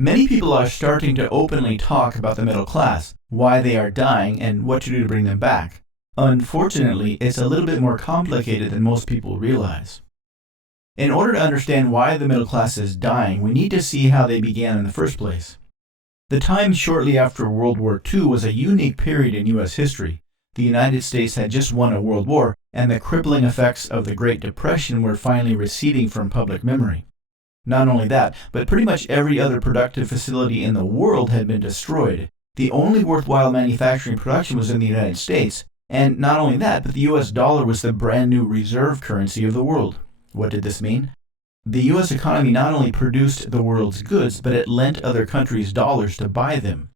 Many people are starting to openly talk about the middle class, why they are dying, and what to do to bring them back. Unfortunately, it's a little bit more complicated than most people realize. In order to understand why the middle class is dying, we need to see how they began in the first place. The time shortly after World War II was a unique period in U.S. history. The United States had just won a world war, and the crippling effects of the Great Depression were finally receding from public memory. Not only that, but pretty much every other productive facility in the world had been destroyed. The only worthwhile manufacturing production was in the United States, and not only that, but the US dollar was the brand new reserve currency of the world. What did this mean? The US economy not only produced the world's goods, but it lent other countries dollars to buy them.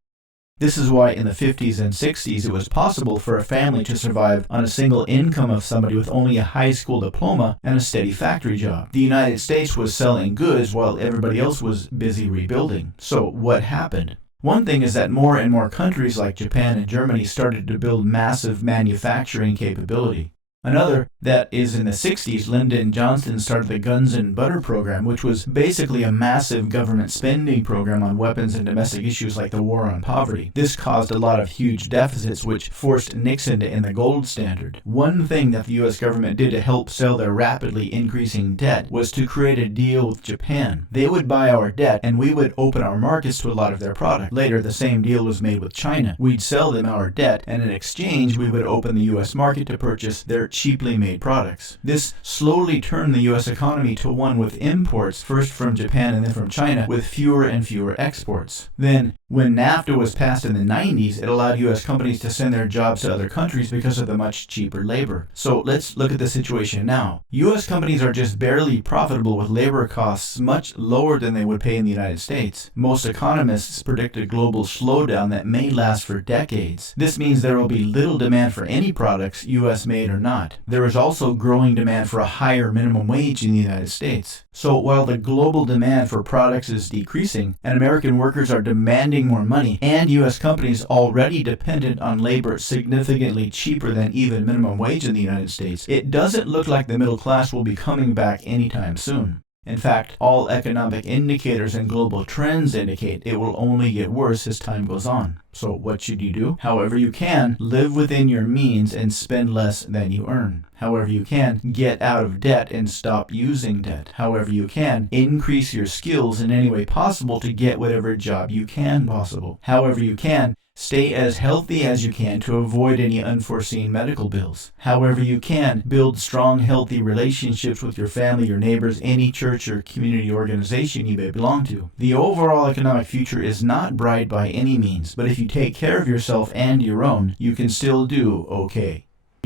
This is why in the 50s and 60s it was possible for a family to survive on a single income of somebody with only a high school diploma and a steady factory job. The United States was selling goods while everybody else was busy rebuilding. So what happened? One thing is that more and more countries like Japan and Germany started to build massive manufacturing capability. Another, that is in the 60s, Lyndon Johnson started the Guns and Butter program, which was basically a massive government spending program on weapons and domestic issues like the war on poverty. This caused a lot of huge deficits, which forced Nixon to end the gold standard. One thing that the US government did to help sell their rapidly increasing debt was to create a deal with Japan. They would buy our debt, and we would open our markets to a lot of their product. Later, the same deal was made with China. We'd sell them our debt, and in exchange, we would open the US market to purchase their cheaply made products. This slowly turned the US economy to one with imports, first from Japan and then from China, with fewer and fewer exports. Then, when NAFTA was passed in the 90s, it allowed US companies to send their jobs to other countries because of the much cheaper labor. So let's look at the situation now. US companies are just barely profitable with labor costs much lower than they would pay in the United States. Most economists predict a global slowdown that may last for decades. This means there will be little demand for any products, US made or not. There is also growing demand for a higher minimum wage in the United States. So while the global demand for products is decreasing, and American workers are demanding more money, and US companies already dependent on labor significantly cheaper than even minimum wage in the United States, it doesn't look like the middle class will be coming back anytime soon. In fact, all economic indicators and global trends indicate it will only get worse as time goes on. So what should you do? However you can, live within your means and spend less than you earn. However you can, get out of debt and stop using debt. However you can, increase your skills in any way possible to get whatever job you can possible. However you can, stay as healthy as you can to avoid any unforeseen medical bills. However you can, build strong, healthy relationships with your family, your neighbors, any church or community organization you may belong to. The overall economic future is not bright by any means, but if you take care of yourself and your own, you can still do okay.